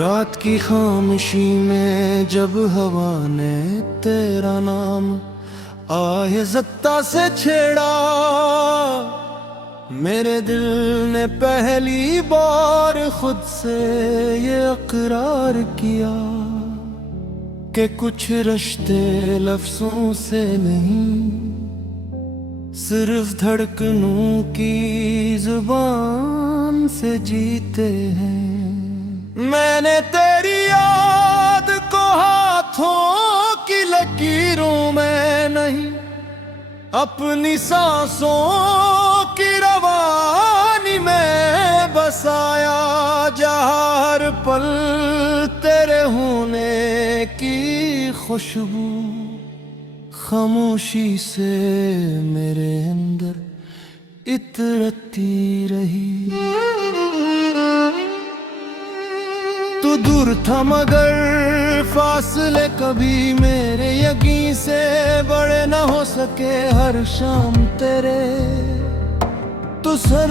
रात की खामोशी में जब हवा ने तेरा नाम आहिज़्ता से छेड़ा, मेरे दिल ने पहली बार खुद से ये इकरार किया कि कुछ रिश्ते लफ्ज़ों से नहीं, सिर्फ धड़कनों की जुबान से जीते हैं। मैंने तेरी याद को हाथों की लकीरों में नहीं, अपनी सांसों की रवानी में बसाया, जहाँ हर पल तेरे होने की खुशबू खामोशी से मेरे अंदर इतरती रही। तू दूर था मगर फासले कभी मेरे यकीन से बड़े न हो सके। हर शाम तेरे तू सर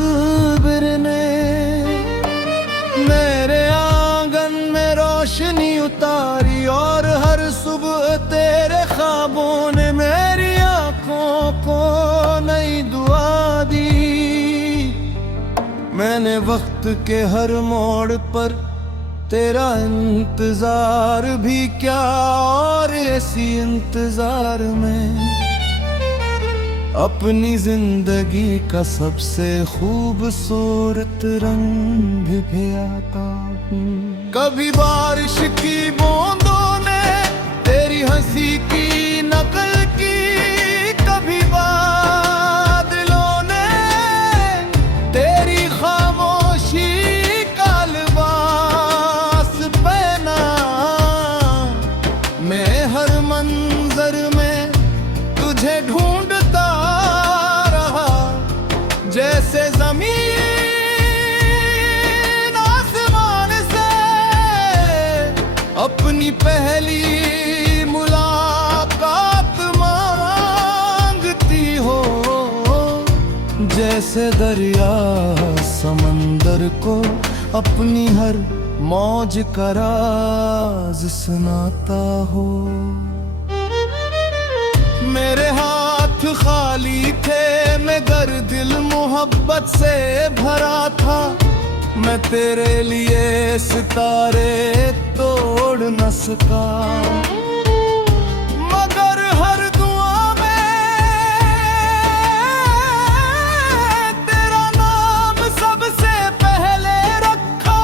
बिरने मेरे आंगन में रोशनी उतारी, और हर सुबह तेरे ख्वाबों ने मेरी आंखों को नई दुआ दी। मैंने वक्त के हर मोड़ पर तेरा इंतजार भी क्या, और ऐसी इंतजार में अपनी जिंदगी का सबसे खूबसूरत रंग भी आता हूँ। कभी बारिश की बूंदों ने तेरी हंसी की नकल की, कभी बादलों ने तेरी खामोशी का लिबास पहना। मैं हर मंजर में तुझे ढूंढता रहा, जैसे जमीन आसमान से अपनी पहली मुलाकात मांगती हो। जैसे दरिया समंदर को अपनी हर मौज का राज सुनाता हो। मेरे हाथ खाली थे मगर दिल मोहब्बत से भरा था। मैं तेरे लिए सितारे तोड़ न सका, मगर हर दुआ में तेरा नाम सबसे पहले रखा।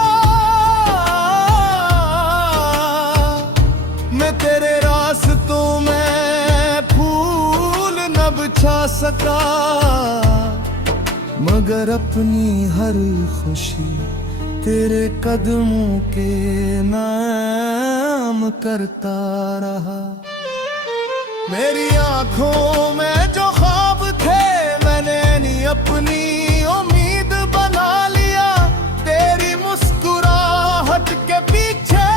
मैं तेरे रास्तों में फूल न बिछा सका, मगर अपनी हर खुशी तेरे कदमों के नाम करता रहा। मेरी आंखों में जो ख्वाब थे मैंने नहीं अपनी उम्मीद बना लिया। तेरी मुस्कुराहट के पीछे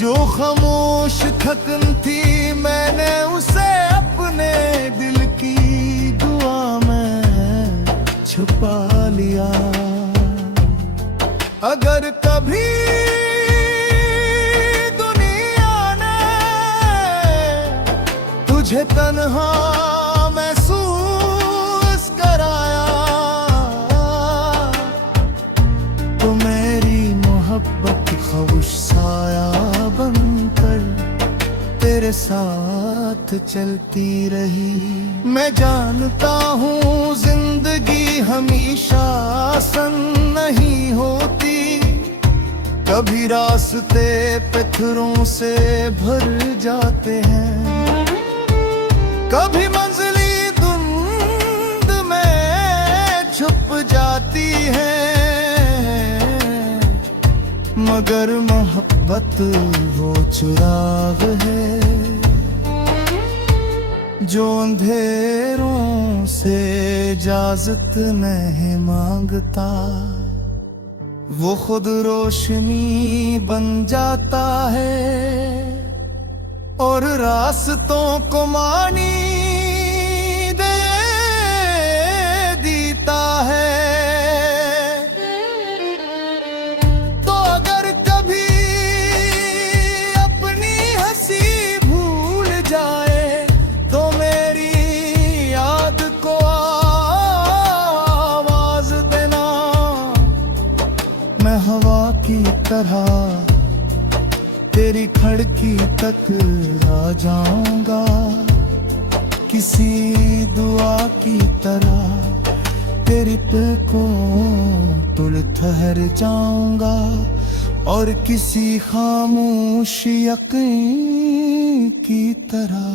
जो खामोश थकन थी मैंने उसे अपने दिल की दुआ में छुपा लिया। अगर कभी दुनिया ने तुझे तन्हा महसूस कराया, तो मेरी मोहब्बत खामोश साया बनकर तेरे साथ चलती रही। मैं जानता हूँ जिंदगी हमेशा आसान नहीं होती, कभी रास्ते पत्थरों से भर जाते हैं, कभी मंजिली धुंध में छुप जाती है। मगर मोहब्बत वो चिराग है जो अंधेरों से इजाजत नहीं मांगता। वो खुद रोशनी बन जाता है और रास्तों को मानी दे देता है। तेरी खिड़की तक आ जाऊंगा किसी दुआ की तरह, तेरी पलकों तुल ठहर जाऊंगा और किसी खामोश यकीन की तरह।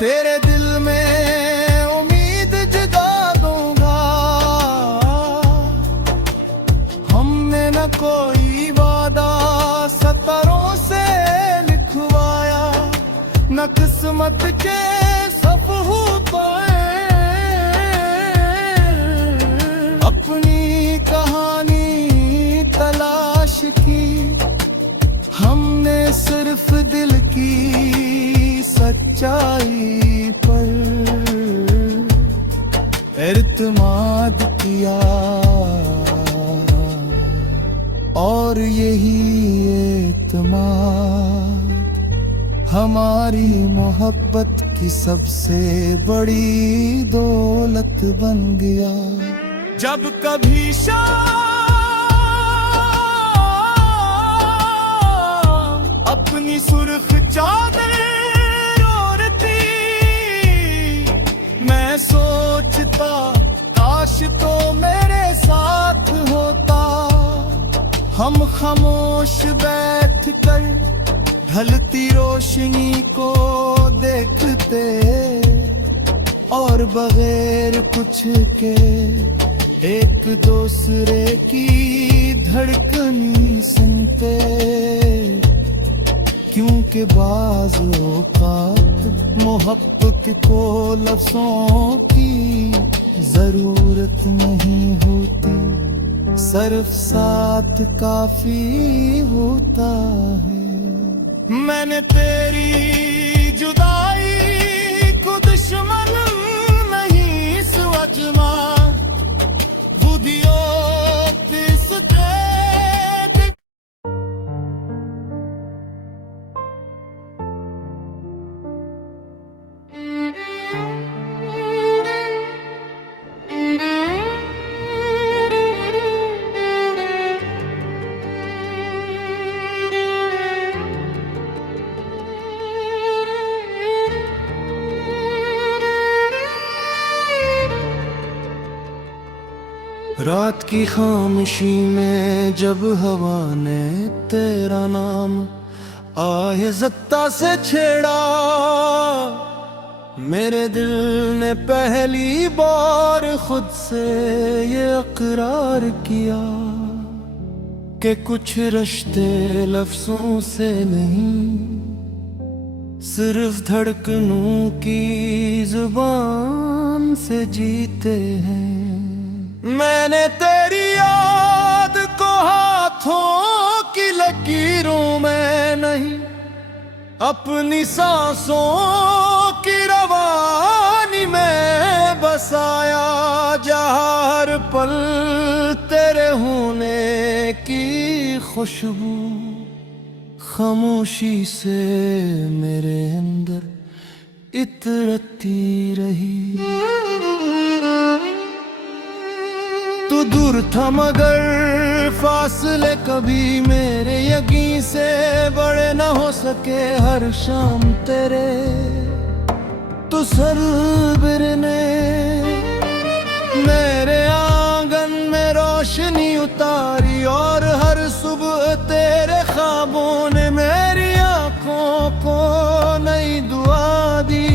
तेरे दिल में उम्मीद जगा दूंगा, हमने न कोई वादा सतरों से लिखवाया, न किस्मत के सफ़हों अपनी कहानी तलाश की, हमने सिर्फ दिल की सच्चाई पर इत्मीनान किया, और यही इत्मीनान हमारी मोहब्बत की सबसे बड़ी दौलत बन गया। जब कभी अपनी सुर्ख चादर ओढ़ती, मैं सोचता काश तो मेरे साथ होता, हम खामोश बैठ कर ढलती रोशनी को देखते और बगैर कुछ के एक दूसरे की धड़कनी सुनते, क्योंकि बाज़ औक़ात मोहब्बत को लफ्ज़ों की ज़रूरत नहीं होती, सिर्फ साथ काफ़ी होता है। मैंने तेरी जुदाई को दुश्मन नहीं समझा, बुधियो तिस रात की खामोशी में जब हवा ने तेरा नाम आहिज़्ता से छेड़ा, मेरे दिल ने पहली बार खुद से ये इकरार किया कि कुछ रिश्ते लफ्ज़ों से नहीं, सिर्फ धड़कनों की जुबान से जीते हैं। मैंने तेरी याद को हाथों की लकीरों में नहीं, अपनी सांसों की रवानी में बसाया, जहाँ हर पल तेरे होने की खुशबू खामोशी से मेरे अंदर इतरती रही। तू दूर था मगर फासले कभी मेरे यकीन से बड़े न हो सके, हर शाम तेरे तू सरबिर ने मेरे आंगन में रोशनी उतारी, और हर सुबह तेरे ख्वाबों ने मेरी आंखों को नई दुआ दी।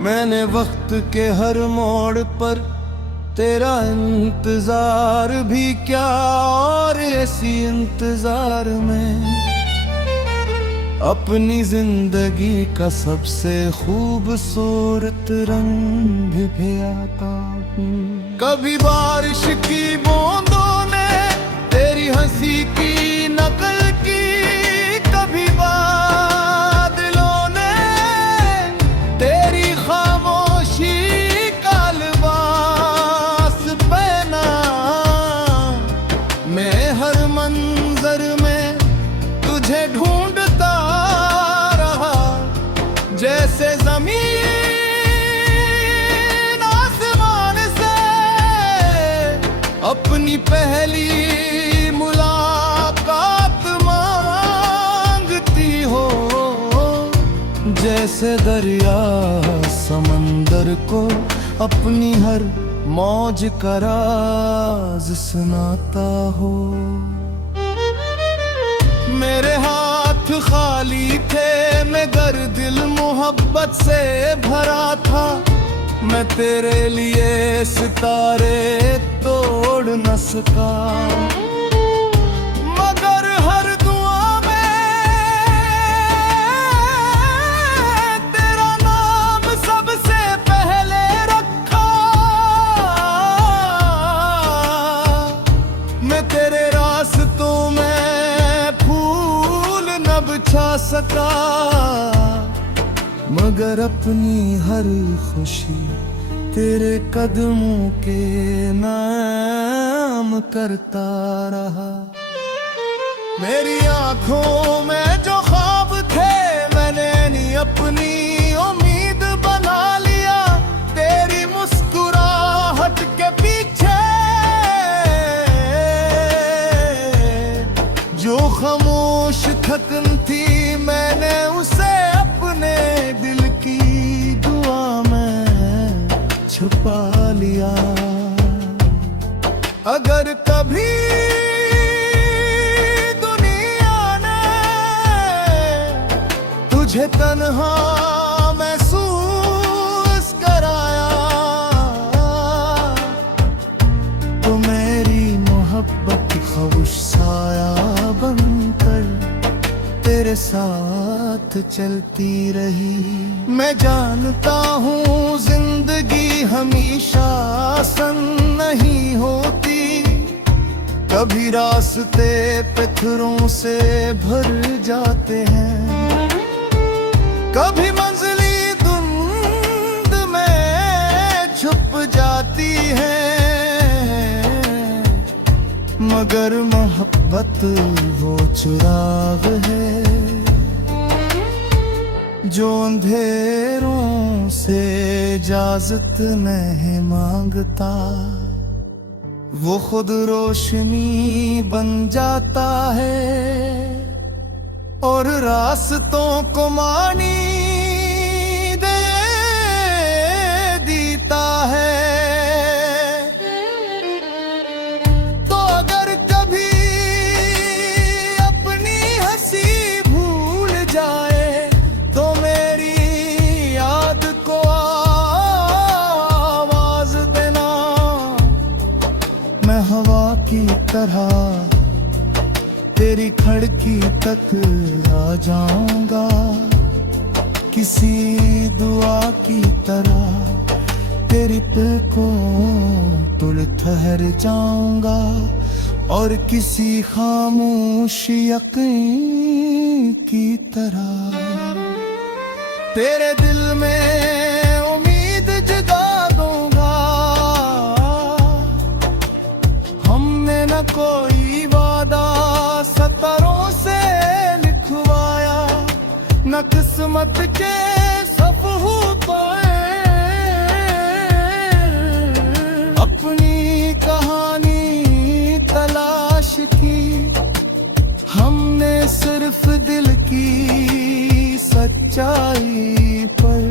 मैंने वक्त के हर मोड़ पर तेरा इंतजार भी क्या, और ऐसी इंतजार में अपनी जिंदगी का सबसे खूबसूरत रंग भी आता। कभी बारिश की बूंदों ने तेरी हंसी की नकल की, कभी बादलों ने तेरी खामोशी का लिबास पहना। मैं हर मंजर में तुझे ढूंढता रहा, जैसे जमीन आसमान से अपनी पहली मुलाकात जैसे दरिया समंदर को अपनी हर मौज का राज सुनाता हो। मेरे हाथ खाली थे मगर दिल मोहब्बत से भरा था। मैं तेरे लिए सितारे तोड़ न सका, मगर हर दुआ में तेरा नाम सबसे पहले रखा। मैं तेरे रास्तों में फूल न बिछा सका, मगर अपनी हर खुशी तेरे कदमों के नाम करता रहा। मेरी आंखों में जो ख्वाब थे मैंने नहीं अपनी उम्मीद बना लिया। तेरी मुस्कुराहट के पीछे जो खामोश थकन थी मैंने उसे अपने दिल की दुआ में छुपा लिया। अगर कभी दुनिया ने तुझे तन्हा महसूस कराया तो मेरी मोहब्बत खामोश साया बनकर तेरे साथ चलती रही। मैं जानता हूँ जिंदगी हमेशा आसान नहीं होती, कभी रास्ते पत्थरों से भर जाते हैं, कभी मंजिली धुंध में छुप जाती है, मगर मोहब्बत वो चिराग है जो अंधेरों से इजाजत नहीं मांगता। वो खुद रोशनी बन जाता है और रास्तों को मानी दे देता है। तो अगर कभी अपनी हंसी भूल जाए तो मेरी याद को आवाज देना। मैं हवा की तरह तेरी खिड़की तक आ जाऊंगा, किसी दुआ की तरह तेरी पलकों तुल ठहर जाऊंगा और किसी खामोश यकीन की तरह तेरे दिल में उम्मीद जगा दूंगा। हमने न कोई वादा सतरों से लिखवाया, न किस्मत के सफ़हों पे अपनी कहानी तलाश की। हमने सिर्फ दिल की सच्चाई पर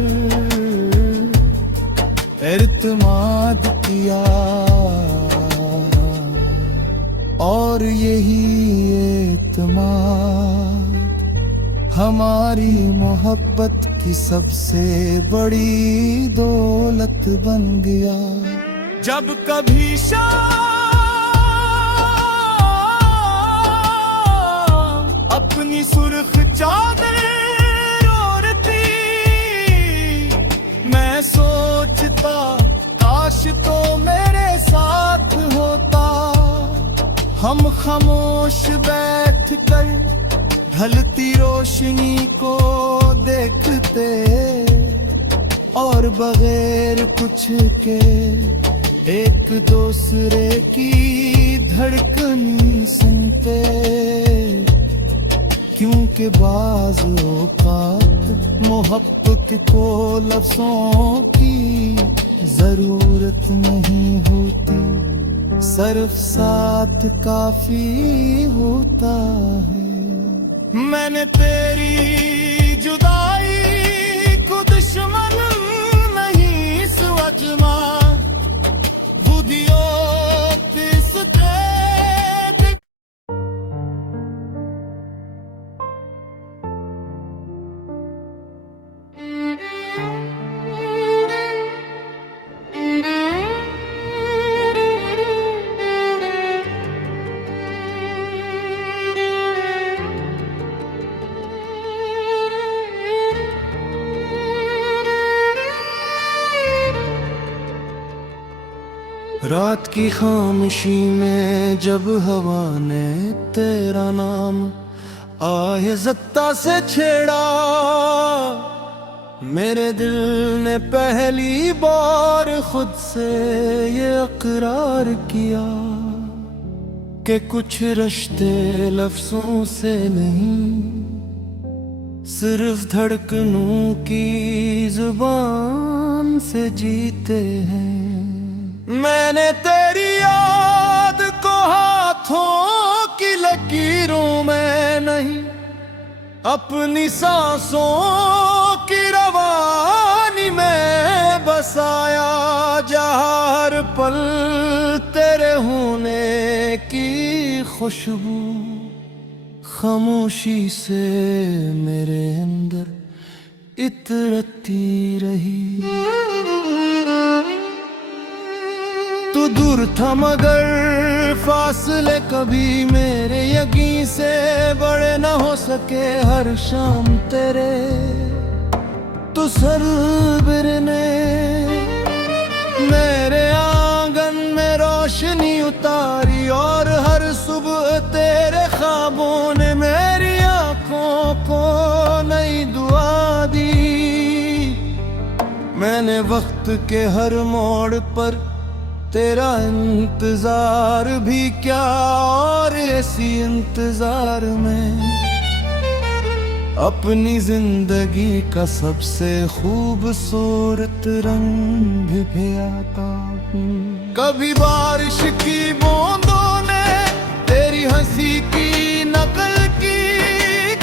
इत्मीनान किया और यही इत्मीनान हमारी मोहब्बत की सबसे बड़ी दौलत बन गया। जब कभी शाम अपनी सुर्ख चादर ओढ़ती, मैं सोचता काश तो मेरे साथ होता। हम खामोश बैठकर ढलती रोशनी को देखते और बगैर कुछ के एक दूसरे की धड़कन सुनते, क्योंकि बाज़ औक़ात मोहब्बत को लफ्ज़ों की ज़रूरत नहीं होती, सिर्फ साथ काफ़ी होता है। मैंने तेरी जुदाई रात की खामोशी में जब हवा ने तेरा नाम आहिज़्ता से छेड़ा, मेरे दिल ने पहली बार खुद से ये इकरार किया कि कुछ रिश्ते लफ्ज़ों से नहीं, सिर्फ धड़कनों की जुबान से जीते हैं। मैंने तेरी याद को हाथों की लकीरों में नहीं, अपनी सांसों की रवानी में बसाया, जहाँ हर पल तेरे होने की खुशबू खामोशी से मेरे अंदर इतरती रही। तू दूर था मगर फासले कभी मेरे यकीन से बड़े न हो सके। हर शाम तेरे तू सर बिरने मेरे आंगन में रोशनी उतारी, और हर सुबह तेरे ख्वाबों ने मेरी आंखों को नई दुआ दी। मैंने वक्त के हर मोड़ पर तेरा इंतजार भी क्या, और इसी इंतजार में अपनी जिंदगी का सबसे खूबसूरत रंग भी आता हूँ। कभी बारिश की बूंदों ने तेरी हंसी की नकल की,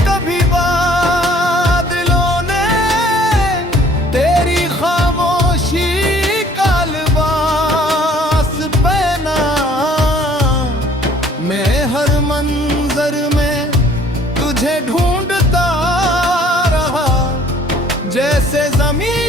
कभी बादलों ने तेरी खामोशी का लिबास पहना। मैं हर मंजर में तुझे ढूंढता रहा, जैसे जमीन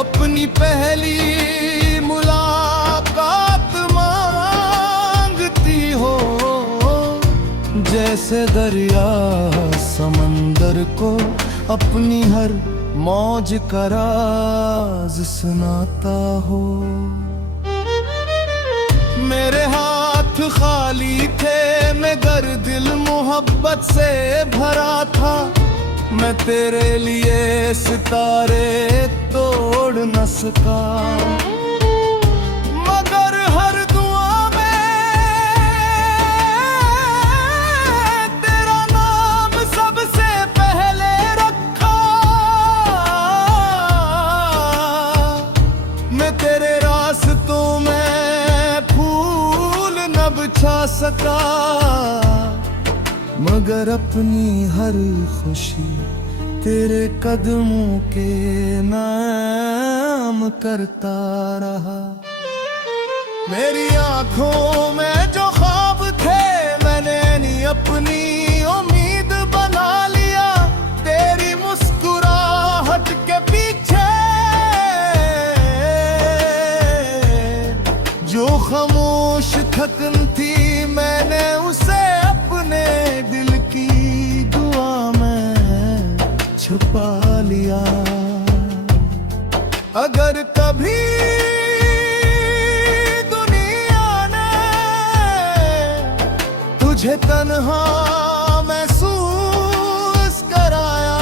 अपनी पहली मुलाकात मांगती हो, जैसे दरिया समंदर को अपनी हर मौज का राज सुनाता हो। मेरे हाथ खाली थे मगर दिल मोहब्बत से भरा था। मैं तेरे लिए सितारे तोड़ न सका, मगर हर दुआ में तेरा नाम सबसे पहले रखा। मैं तेरे रास्तों में फूल न बिछा सका, मगर अपनी हर खुशी तेरे कदमों के नाम करता रहा। मेरी आंखों में जो ख्वाब थे मैंने नहीं अपनी उम्मीद बना लिया। तेरी मुस्कुराहट के पीछे जो खामोश थकन थी, मैंने उसे अपने दिल की दुआ में छुपा लिया। अगर कभी दुनिया ने तुझे तन्हा महसूस कराया,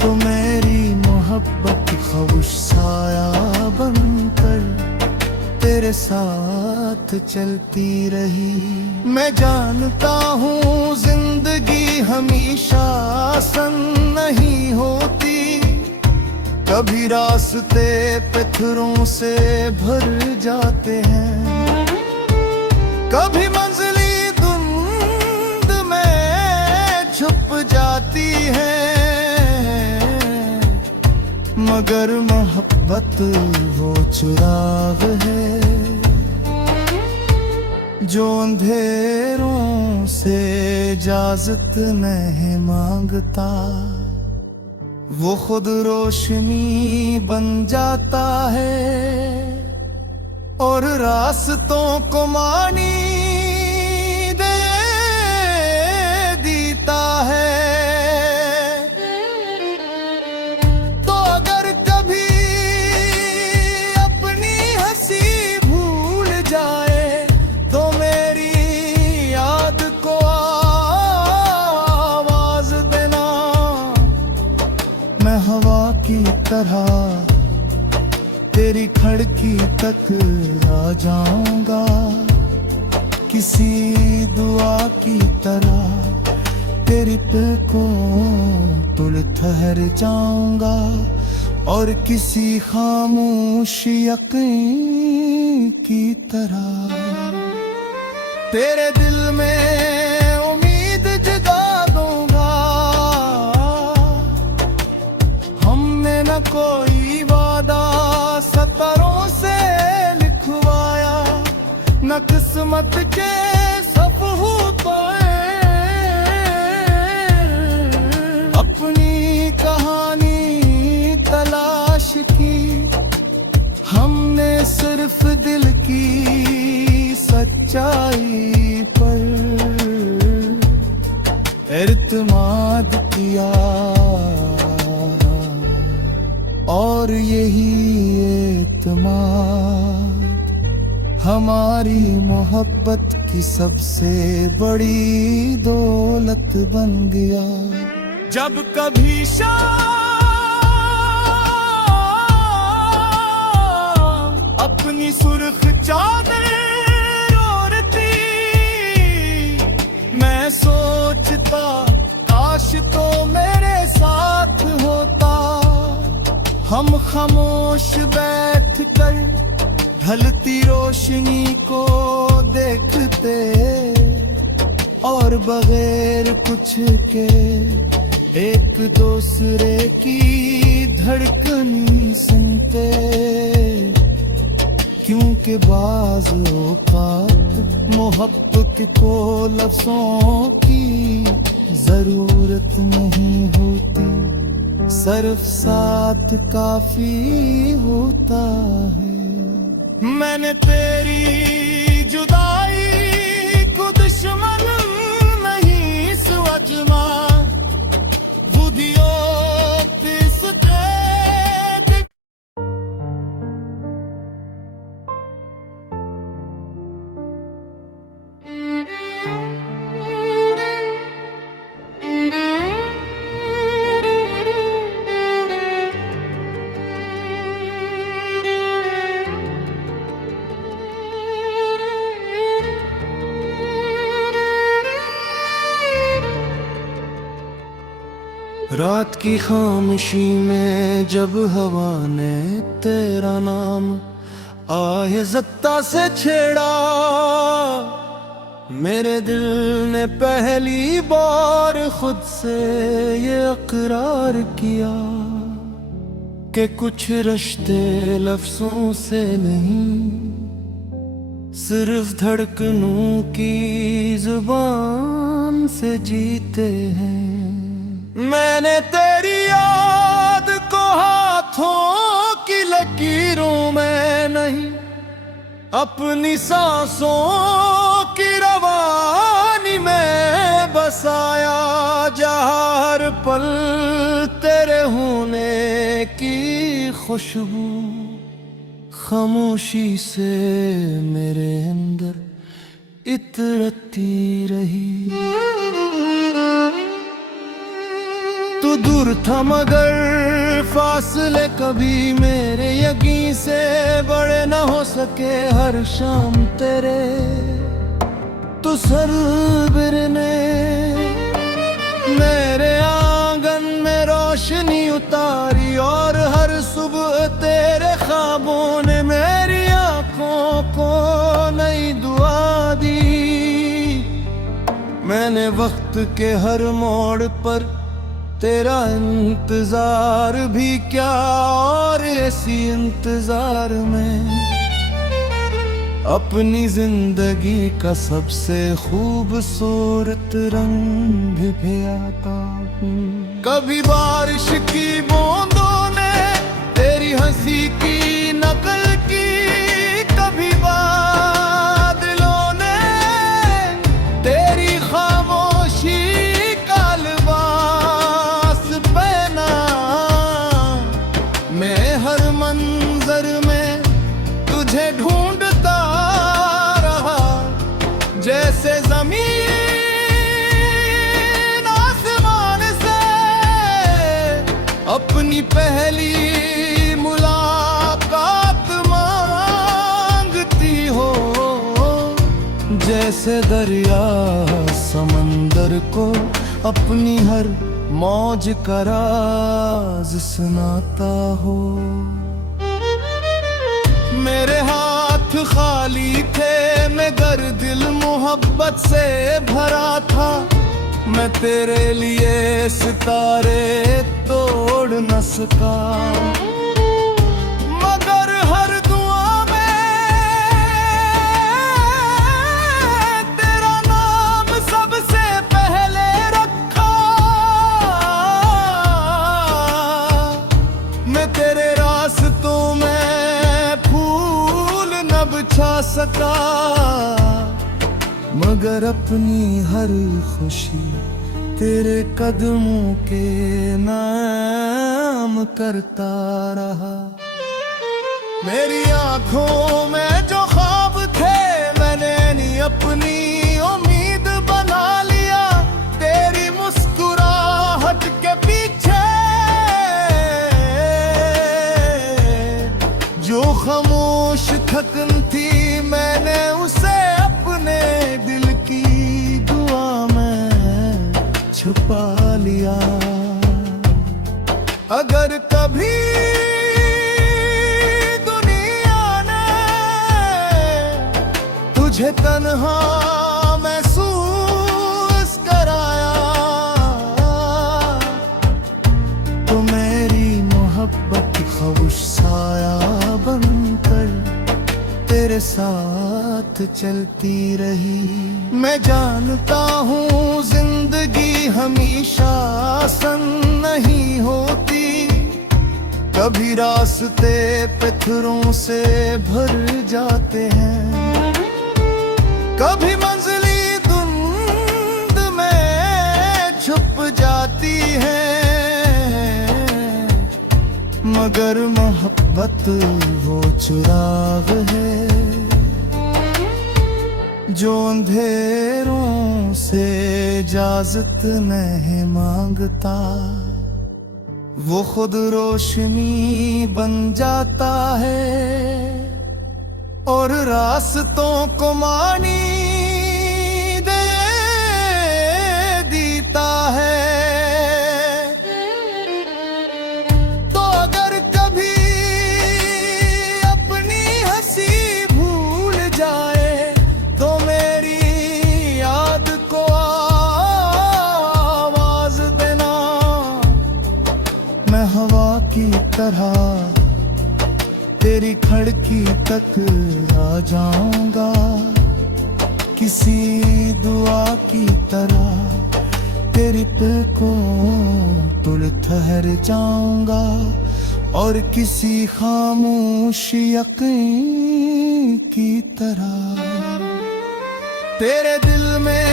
तो मेरी मोहब्बत खामोश साया बनकर तेरे साथ चलती रही। मैं जानता हूँ जिंदगी हमेशा आसान नहीं होती, कभी रास्ते पत्थरों से भर जाते हैं, कभी मंजिली धुंध में छुप जाती है। मगर मोहब्बत वो चिराग है जो अंधेरों से इजाजत नहीं मांगता, वो खुद रोशनी बन जाता है और रास्तों को मानी दे देता है। तेरी खिड़की तक आ जाऊंगा, किसी दुआ की तरह तेरी पलकों तुल ठहर जाऊंगा, और किसी खामोश यकीन की तरह तेरे दिल में उम्मीद जगा दूंगा। हमने न कोई वादा सतरों से लिखवाया, न किस्मत के सफ़हों अपनी कहानी तलाश की। हमने सिर्फ दिल की सच्चाई पर इत्मीनान किया, और यही इत्मीनान हमारी मोहब्बत की सबसे बड़ी दौलत बन गया। जब कभी शाम अपनी सुर्ख चादर ओढ़ती, मैं सोचता काश तो मेरे साथ होता। हम खामोश बैठ कर ढलती रोशनी को देखते, और बगैर कुछ के एक दूसरे की धड़कनी सुनते। क्योंकि बाज़ औक़ात मोहब्बत को लफ्ज़ों की ज़रूरत नहीं होती, सिर्फ साथ काफ़ी होता है। मैंने तेरी जुदाई को दुश्मन नहीं समझा, बुधियो तिसते। रात की खामोशी में जब हवा ने तेरा नाम आहिज़्ता से छेड़ा, मेरे दिल ने पहली बार खुद से ये इकरार किया कि कुछ रिश्ते लफ्ज़ों से नहीं, सिर्फ धड़कनों की जुबान से जीते हैं। मैंने तेरी याद को हाथों की लकीरों में नहीं, अपनी सांसों की रवानी में बसाया। जहाँ हर पल तेरे होने की खुशबू खामोशी से मेरे अंदर इतरती रही। तू दूर था मगर फासले कभी मेरे यकीन से बड़े न हो सके। हर शाम तेरे तू सरबिर ने मेरे आंगन में रोशनी उतारी, और हर सुबह तेरे ख्वाबों ने मेरी आंखों को नई दुआ दी। मैंने वक्त के हर मोड़ पर तेरा इंतजार भी क्या, और इसी इंतजार में अपनी जिंदगी का सबसे खूबसूरत रंग भी आता हूँ। कभी बारिश की बूंदों ने तेरी हंसी की नकल की, कभी बादलों ने तेरी खामोशी का लिबास पहना। मैं हर मंजर में तुझे ढूंढता रहा, जैसे जमीन आसमान से अपनी पहली मुलाकात जैसे दरिया समंदर को अपनी हर मौज का राज सुनाता हो। मेरे हाथ खाली थे मगर दिल मोहब्बत से भरा था। मैं तेरे लिए सितारे तोड़ न सका, मगर हर दुआ में तेरा नाम सबसे पहले रखा। मैं तेरे रास्तों में फूल न बिछा सका, मगर अपनी हर खुशी तेरे कदमों के नाम करता रहा। मेरी आंखों में जो ख्वाब थे मैंने नहीं अपनी उम्मीद बना लिया। तेरी मुस्कुराहट के पीछे जो खामोश थकन थी मैंने उसे अपने दिल की दुआ में छुपा लिया। अगर कभी दुनिया ने तुझे तन्हा महसूस कराया तो मेरी मोहब्बत खामोश साया बनकर तेरे साथ चलती रही। मैं जानता हूँ जिंदगी हमेशा आसान नहीं होती, कभी रास्ते पत्थरों से भर जाते हैं, कभी मंजिली धुंध में छुप जाती है। मगर मोहब्बत वो चिराग है जो अंधेरों से इजाजत नहीं मांगता, वो खुद रोशनी बन जाता है और रास्तों को मानी दे देता है। तो अगर कभी अपनी हंसी भूल जाए तो मेरी याद को आवाज देना। मैं हवा की तरह तेरी खिड़की तक आ जाऊंगा, किसी दुआ की तरह तेरी पलकों तुल ठहर जाऊंगा और किसी खामोश यकीन की तरह तेरे दिल में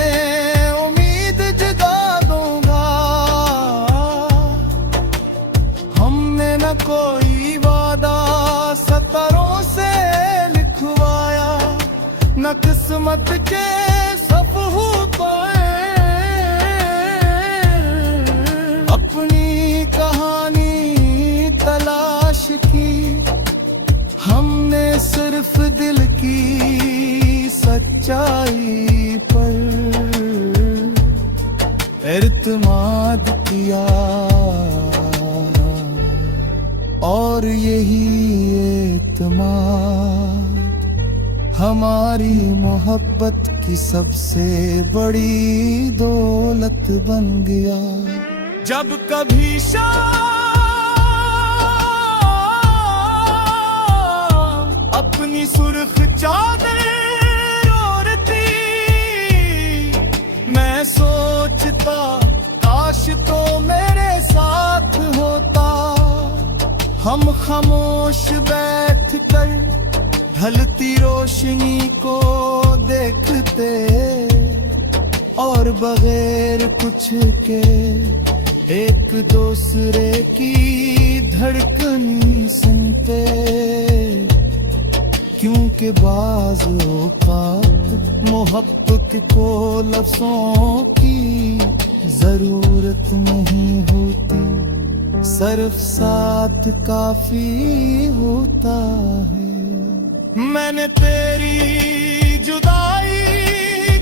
उम्मीद जगा दूंगा। हमने न कोई वादा सतरों से लिखवाया, न किस्मत के सफ़हों अपनी कहानी तलाश की। हमने सिर्फ दिल की सच्चाई पर इत्मीनान किया और यही इत्मीनान हमारी मोहब्बत की सबसे बड़ी दौलत बन गया। जब कभी शाम अपनी सुर्ख चादर ओढ़ती, मैं सोचता काश तो मेरे साथ होता। हम खामोश बैठ कर ढलती रोशनी को देखते और बगैर कुछ के एक दूसरे की धड़कन सुनते, क्योंकि बाज़ औक़ात मोहब्बत को लफ्ज़ों की जरूरत नहीं होती, सिर्फ साथ काफी होता है। मैंने तेरी जुदाई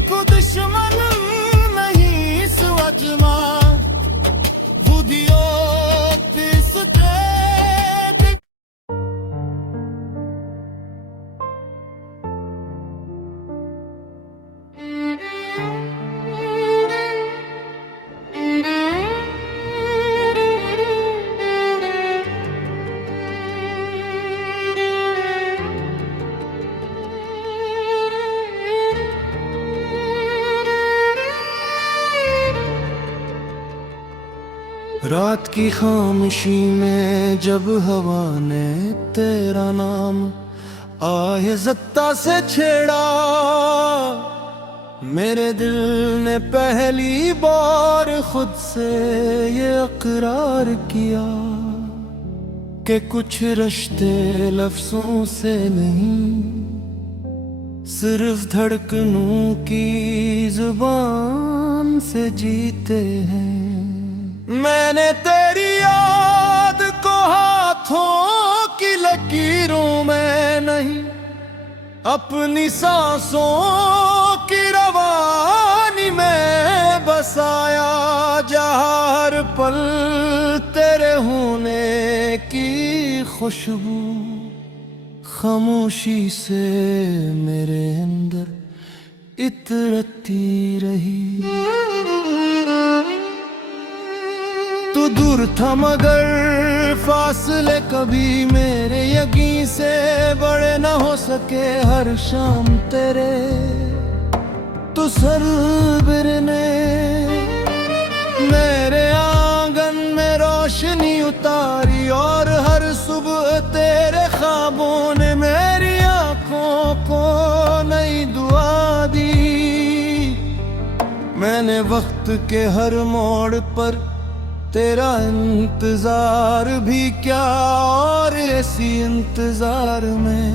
रात की खामोशी में जब हवा ने तेरा नाम आहिज़्ता से छेड़ा, मेरे दिल ने पहली बार खुद से ये इकरार किया कि कुछ रिश्ते लफ्ज़ों से नहीं, सिर्फ धड़कनों की जुबान से जीते हैं। मैंने तेरी याद को हाथों की लकीरों में नहीं, अपनी सांसों की रवानी में बसाया, जहाँ हर पल तेरे होने की खुशबू खामोशी से मेरे अंदर इतरती रही। तू दूर था मगर फासले कभी मेरे यकीन से बड़े न हो सके। हर शाम तेरे तू सर बिरने मेरे आंगन में रोशनी उतारी, और हर सुबह तेरे ख्वाबों ने मेरी आंखों को नई दुआ दी। मैंने वक्त के हर मोड़ पर तेरा इंतजार भी क्या, और इसी इंतजार में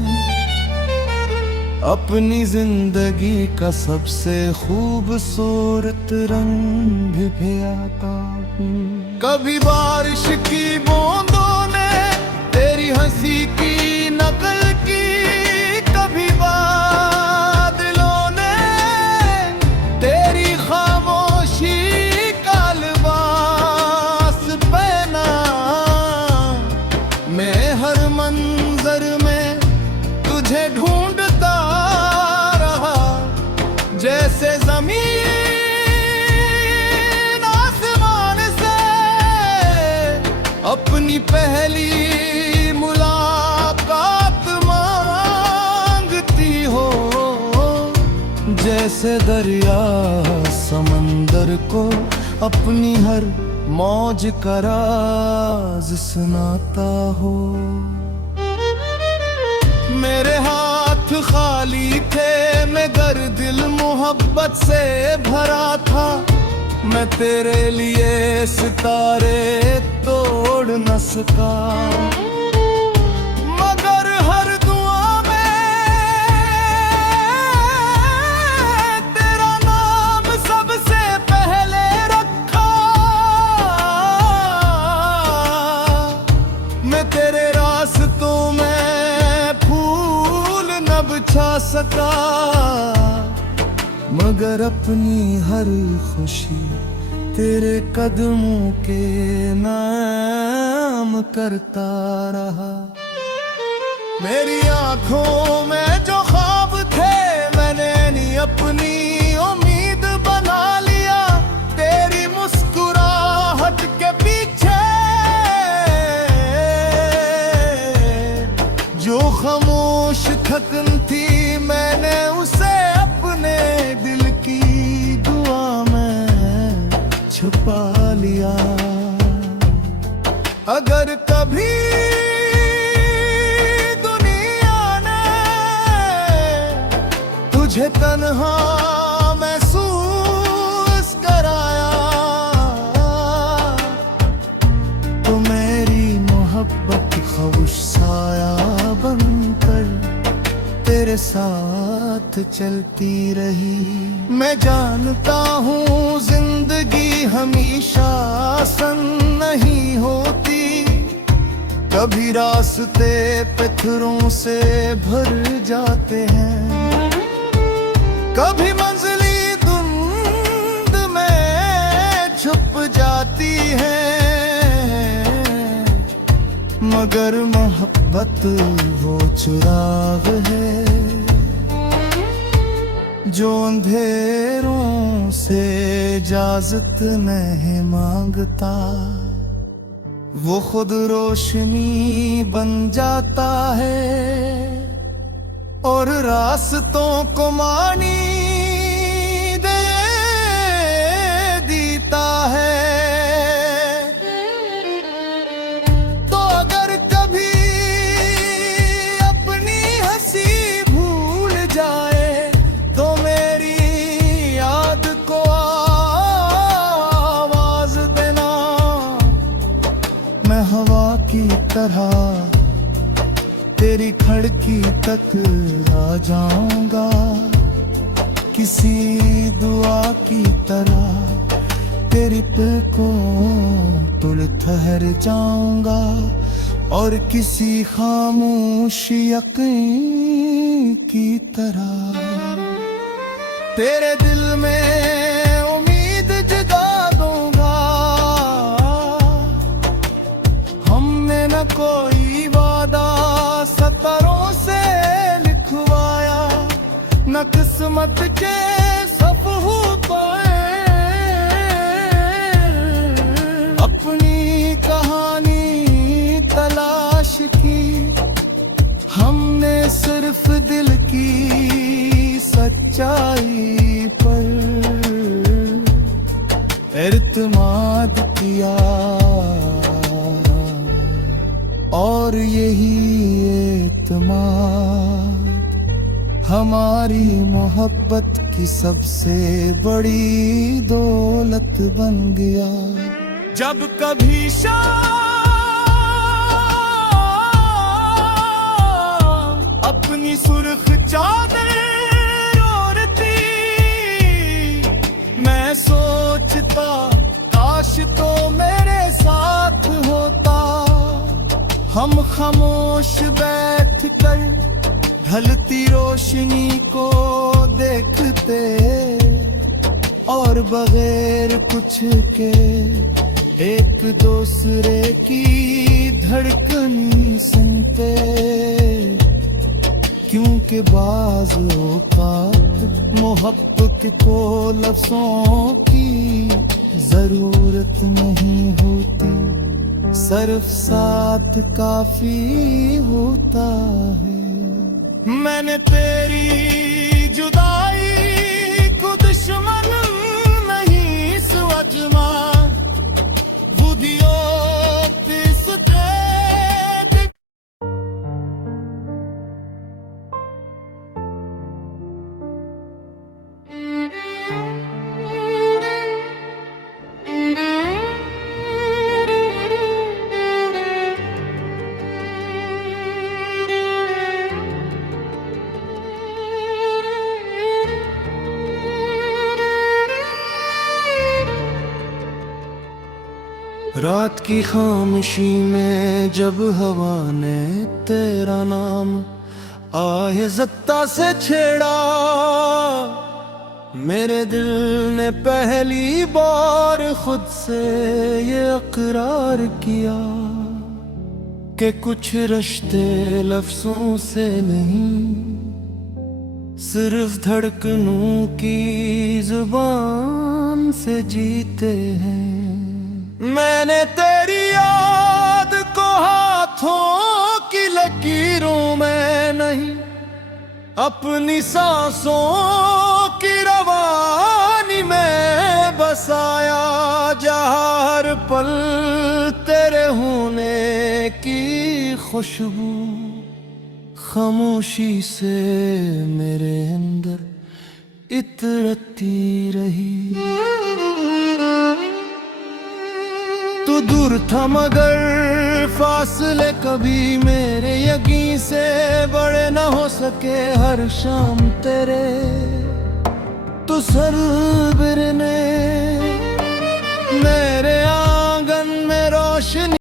अपनी जिंदगी का सबसे खूबसूरत रंग भी आता हूँ। कभी बारिश की बूंदों ने तेरी हंसी की नकल की, कभी बादलों ने तेरी खामोशी का लिबास पहना। मैं हर मंजर में तुझे ढूंढता रहा, जैसे जमीन आसमान से अपनी पहली मुलाकात मांगती हो। जैसे दरिया समंदर को अपनी हर मौज का राज सुनाता हो। मेरे हाथ खाली थे मगर दिल मोहब्बत से भरा था। मैं तेरे लिए सितारे तोड़ न सका, मगर हर दुआ में तेरा नाम सबसे पहले रखा। मैं तेरे रास्तों में फूल न बिछा सका, मगर अपनी हर खुशी तेरे कदमों के नाम करता रहा। मेरी आंखों में जो ख्वाब थे मैंने नहीं अपनी उम्मीद बना लिया। तेरी मुस्कुराहट के पीछे जो खामोश थकन थी मैंने उसे अपने दिल की दुआ में छुपा लिया। अगर कभी दुनिया ने तुझे तन्हा महसूस कराया, तो मेरी मोहब्बत खामोश साया बनकर तेरे साथ चलती रही। मैं जानता हूँ जिंदगी हमेशा आसान नहीं होती, कभी रास्ते पत्थरों से भर जाते हैं, कभी मंजिली धुंध में छुप जाती है। मगर मोहब्बत वो चिराग है जो अंधेरों से इजाजत नहीं मांगता। वो खुद रोशनी बन जाता है और रास्तों को मानी दे देता है। तरह तेरी खिड़की तक आ जाऊंगा, किसी दुआ की तरह तेरी पलकों तुल ठहर जाऊंगा, और किसी खामोश यकीन की तरह तेरे दिल में उम्मीद जगा दूंगा। हमने न कोई वादा सतरों से लिखवाया, न किस्मत के सफ़हों अपनी कहानी तलाश की। हमने सिर्फ दिल की सच्चाई पर इत्मीनान किया, और यही इत्मीनान हमारी मोहब्बत की सबसे बड़ी दौलत बन गया। जब कभी अपनी सुर्ख चादर ओढ़ती, मैं सोचता काश तो मेरे साथ होता। हम खामोश बैठ कर ढलती रोशनी को देखते, और बगैर कुछ के एक दूसरे की धड़कन सुनते। क्योंकि बाज़ औक़ात मोहब्बत को लफ्ज़ों की ज़रूरत नहीं होती, सिर्फ साथ काफ़ी होता है। मैंने तेरी जुदाई को दुश्मन नहीं समझा, बुधियो तिसते रात की खामोशी में जब हवा ने तेरा नाम आहिज़्ता से छेड़ा, मेरे दिल ने पहली बार खुद से ये इकरार किया कि कुछ रिश्ते लफ्ज़ों से नहीं, सिर्फ धड़कनों की जुबान से जीते हैं। मैंने तेरी याद को हाथों की लकीरों में नहीं, अपनी सांसों की रवानी में बसाया। जहाँ हर पल तेरे होने की खुशबू खामोशी से मेरे अंदर इतरती रही। तू दूर था मगर फासले कभी मेरे यकीन से बड़े न हो सके। हर शाम तेरे तो सरबिर ने मेरे